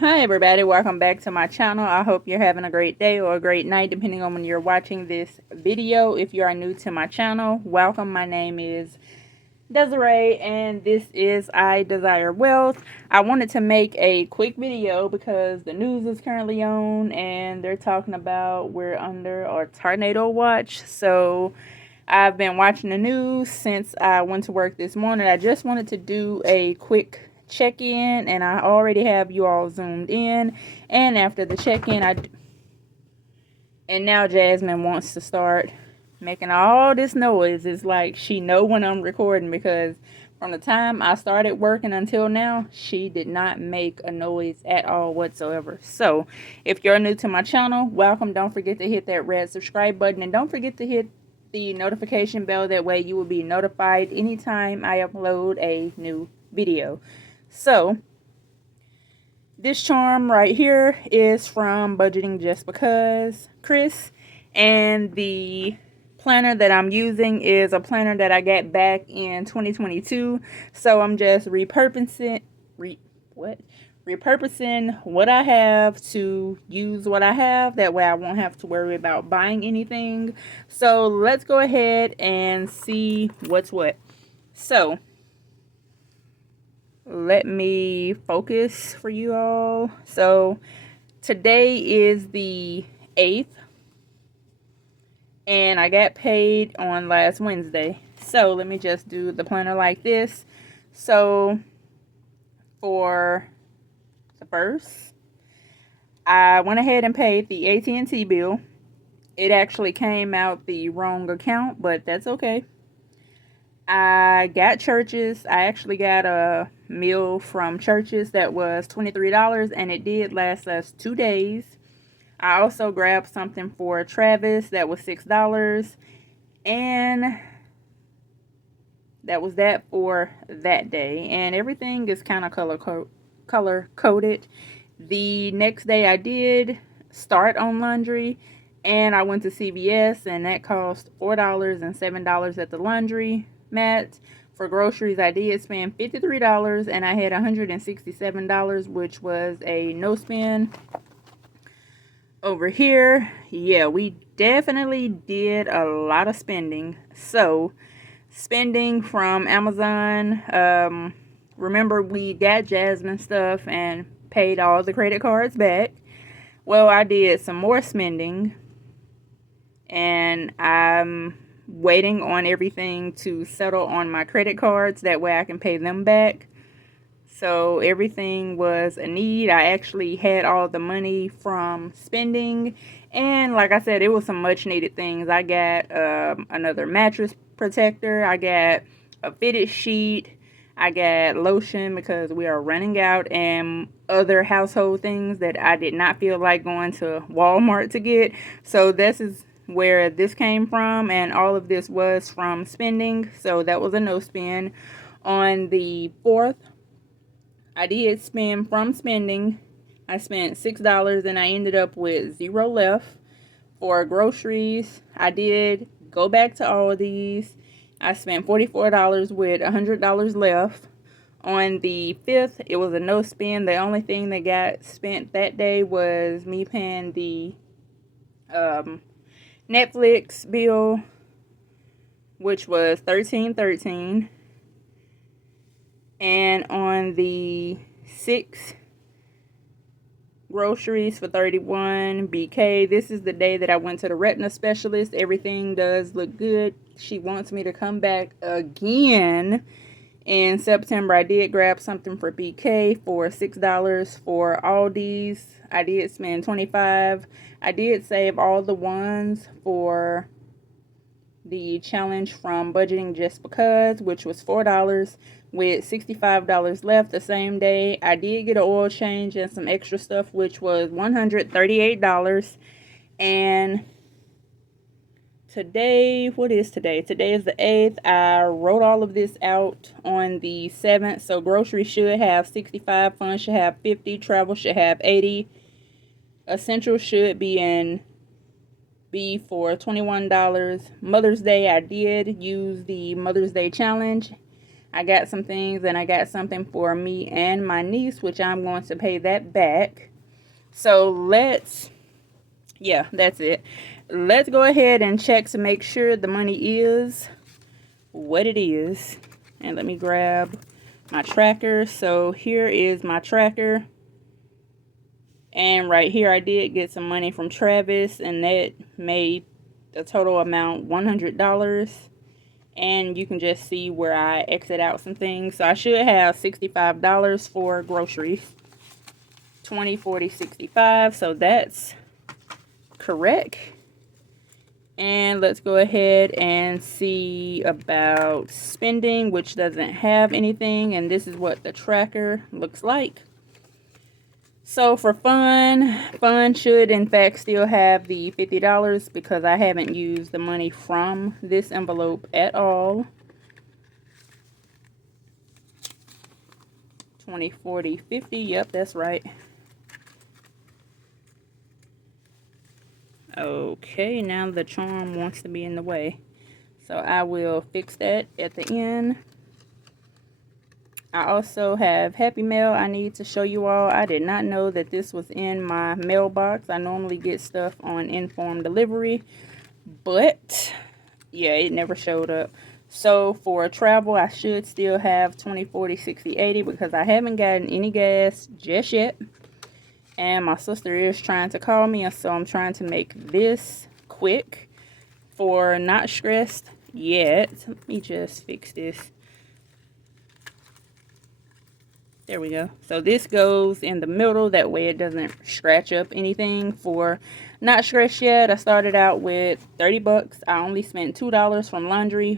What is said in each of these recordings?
Hi everybody, welcome back to my channel. I hope you're having a great day or a great night depending on when you're watching this video. If you are new to my channel, welcome. My name is Desiree and this is I Desire Wealth. I wanted to make a quick video because the news is currently on and they're talking about we're under a tornado watch. So I've been watching the news since I went to work this morning. I just wanted to do a quick check-in and I already have you all zoomed in, and after the check-in and now Jasmine wants to start making all this noise. It's like she know when I'm recording, because from the time I started working until now, she did not make a noise at all whatsoever. So if you're new to my channel, welcome. Don't forget to hit that red subscribe button and don't forget to hit the notification bell. That way you will be notified anytime I upload a new video. So this charm right here is from Budgeting Just Because Chris, and the planner that I'm using is a planner that I got back in 2022. So I'm just repurposing what I have to use what I have. That way I won't have to worry about buying anything. So let's go ahead and see what's what. So let me focus for you all. So today is the 8th and I got paid on last Wednesday. So let me just do the planner like this. So for the first, I went ahead and paid the AT&T bill. It actually came out the wrong account, but that's okay. I got Churches. I actually got a meal from Churches that was $23 and it did last us 2 days. I also grabbed something for Travis that was $6, and that was that for that day. And everything is kind of color coded. The next day I did start on laundry and I went to CVS and that cost $4 and $7 at the laundry mat. For groceries, I did spend $53 and I had $167, which was a no spend. Over here, yeah, we definitely did a lot of spending. So spending from Amazon, remember we got Jasmine stuff and paid all the credit cards back. Well, I did some more spending and I'm waiting on everything to settle on my credit cards. That way I can pay them back. So everything was a need. I actually had all the money from spending. And like I said, it was some much needed things. I got another mattress protector. I got a fitted sheet. I got lotion because we are running out, and other household things that I did not feel like going to Walmart to get. So this is where this came from, and all of this was from spending. So that was a no spend. On the 4th, I did spend from spending. I spent $6 and I ended up with $0 left. For groceries, I did go back to Aldi's. I spent $44 with $100 left. On the 5th, it was a no spend. The only thing that got spent that day was me paying the Netflix bill, which was $13.13. And on the 6th, groceries for $31 BK. This is the day that I went to the retina specialist. Everything does look good. She wants me to come back again in September. I did grab something for BK for $6. For Aldi's, I did spend $25. I did save all the ones for the challenge from Budgeting Just Because, which was $4 with $65 left. The same day I did get an oil change and some extra stuff, which was $138. And today, what is today? Today is the 8th. I wrote all of this out on the 7th. So groceries should have 65, fun should have 50, travel should have 80, essentials should be for $21. Mother's Day, I did use the Mother's Day challenge. I got some things, and I got something for me and my niece, which I'm going to pay that back. So yeah, that's it. Let's go ahead and check to make sure the money is what it is. And let me grab my tracker. So here is my tracker. And right here I did get some money from Travis, and that made the total amount $100. And you can just see where I exit out some things. So I should have $65 for groceries. 20, 40, 65. So that's correct. And let's go ahead and see about spending, which doesn't have anything. And this is what the tracker looks like. So for fun should in fact still have the $50 because I haven't used the money from this envelope at all. 20, 40, 50. Yep, that's right. Okay, now the charm wants to be in the way. So I will fix that at the end. I also have Happy Mail I need to show you all. I did not know that this was in my mailbox. I normally get stuff on informed delivery, but yeah, it never showed up. So for travel, I should still have 20, 40, 60, 80 because I haven't gotten any gas just yet. And my sister is trying to call me, so I'm trying to make this quick for not stressed yet. Let me just fix this. There we go. So this goes in the middle. That way it doesn't scratch up anything. For not stressed yet, I started out with 30 bucks. I only spent $2 from laundry.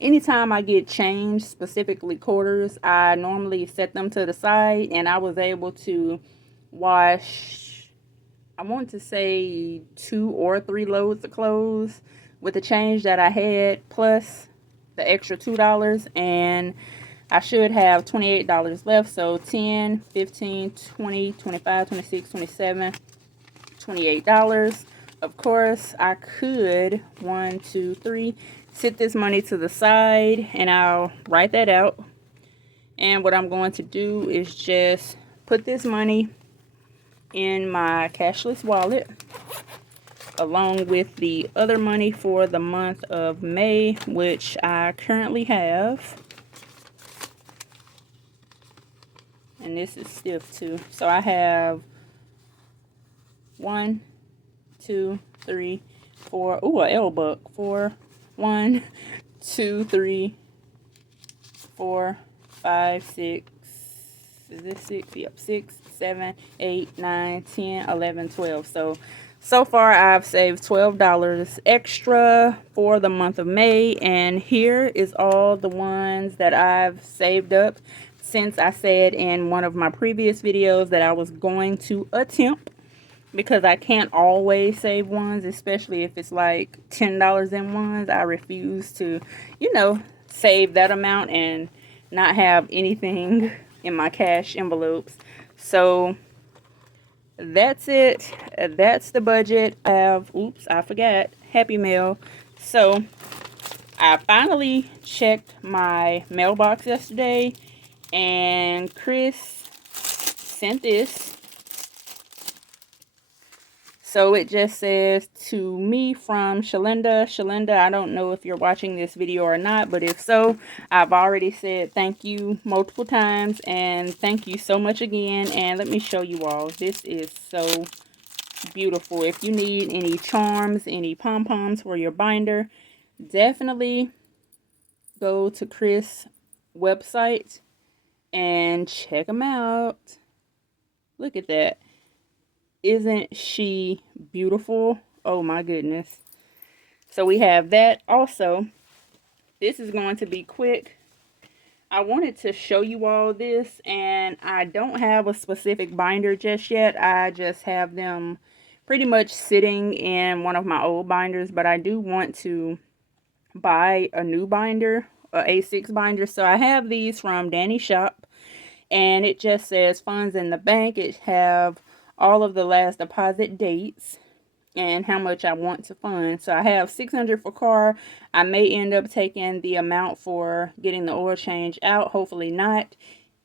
Anytime I get change, specifically quarters, I normally set them to the side. And I was able to wash, I want to say 2 or 3 loads of clothes with the change that I had, plus the extra $2. And I should have $28 left, so 10, 15, 20, 25, 26, 27, $28. Of course, I could, 1, 2, 3, sit this money to the side, and I'll write that out. And what I'm going to do is just put this money in my cashless wallet, along with the other money for the month of May, which I currently have. And this is stiff too. So I have 1, 2, 3, 4. Ooh, a L buck. 4, 1, 2, 3, 4, 5, 6. Is this 6? Yep, 6, 7, 8, 9, 10, 11, 12. So far I've saved $12 extra for the month of May. And here is all the ones that I've saved up. Since I said in one of my previous videos that I was going to attempt, because I can't always save ones, especially if it's like $10 in ones. I refuse to, save that amount and not have anything in my cash envelopes. So that's it. That's the budget. I forgot Happy Mail. So I finally checked my mailbox yesterday, and Chris sent this. So it just says, to me from Shalinda. Shalinda, I don't know if you're watching this video or not, but if so, I've already said thank you multiple times, and thank you so much again. And let me show you all. This is so beautiful. If you need any charms, any pom-poms for your binder, definitely go to Chris' website and check them out. Look at that. Isn't she beautiful? Oh my goodness. So we have that. Also, this is going to be quick. I wanted to show you all this, and I don't have a specific binder just yet. I just have them pretty much sitting in one of my old binders, but I do want to buy a new binder, a A6 binder. So I have these from Danny's shop, and it just says funds in the bank. It have all of the last deposit dates, and how much I want to fund. So I have $600 for car. I may end up taking the amount for getting the oil change out. Hopefully not.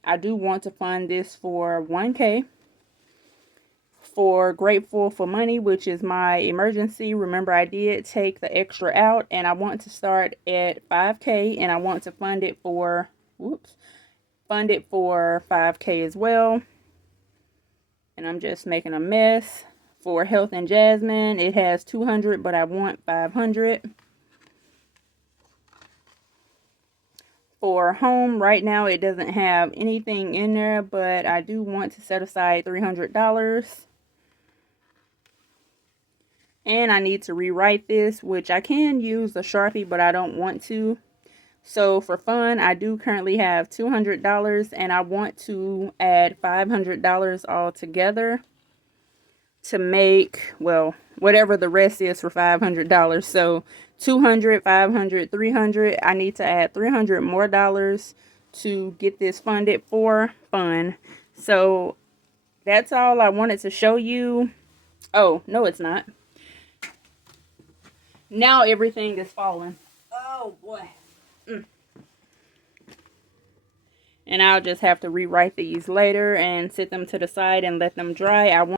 I do want to fund this for $1K. For Grateful for Money, which is my emergency. Remember, I did take the extra out, and I want to start at $5K, and I want to fund it for, fund it for $5K as well. And I'm just making a mess. For Health and Jasmine, it has $200, but I want $500. For Home, right now it doesn't have anything in there, but I do want to set aside $300. And I need to rewrite this, which I can use a Sharpie, but I don't want to. So for fun, I do currently have $200, and I want to add $500 all together to make, well, whatever the rest is for $500. So 200, 500, 300. I need to add $300 more to get this funded for fun. So that's all I wanted to show you. Oh, no, it's not. Now everything is falling. Oh, boy. And I'll just have to rewrite these later and set them to the side and let them dry. I want